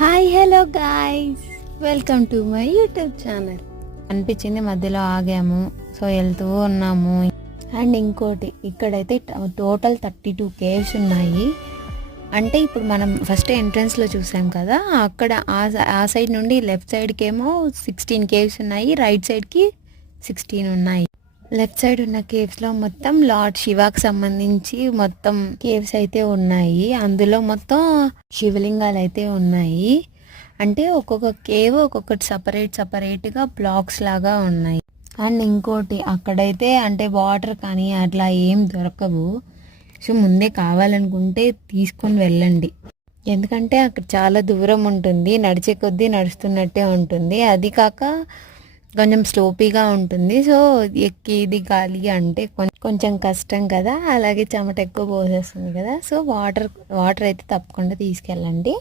Hi hello guys, welcome to my YouTube channel. అనిపించింది మధ్యలో ఆగాము, so వెళ్తూ ఉన్నాము. అండ్ ఇంకోటి, ఇక్కడైతే టోటల్ 32 కేవ్స్ ఉన్నాయి. అంటే ఇప్పుడు మనం ఫస్ట్ ఎంట్రన్స్లో చూసాం కదా, అక్కడ ఆ సైడ్ నుండి లెఫ్ట్ సైడ్కి ఏమో 16 కేవ్స్ ఉన్నాయి, రైట్ సైడ్కి 16 ఉన్నాయి. లెఫ్ట్ సైడ్ ఉన్న కేవ్స్లో మొత్తం లార్డ్ శివాకి సంబంధించి మొత్తం కేవ్స్ అయితే ఉన్నాయి. అందులో మొత్తం శివలింగాలు అయితే ఉన్నాయి. అంటే ఒక్కొక్క కేవ్ ఒక్కొక్కటి సపరేట్గా బ్లాక్స్ లాగా ఉన్నాయి. అండ్ ఇంకోటి, అక్కడైతే అంటే వాటర్ కానీ అట్లా ఏం దొరకవు. సో ముందే కావాలనుకుంటే తీసుకొని వెళ్ళండి, ఎందుకంటే అక్కడ చాలా దూరం ఉంటుంది, నడిచే కొద్దీ నడుస్తున్నట్టే ఉంటుంది. అది కాక కొంచెం స్లోపీగా ఉంటుంది. సో ఎక్కి దిగాలి అంటే కొంచెం కష్టం కదా, అలాగే చెమట ఎక్కువ పోసేస్తుంది కదా. సో వాటర్ అయితే తప్పకుండా తీసుకెళ్ళండి.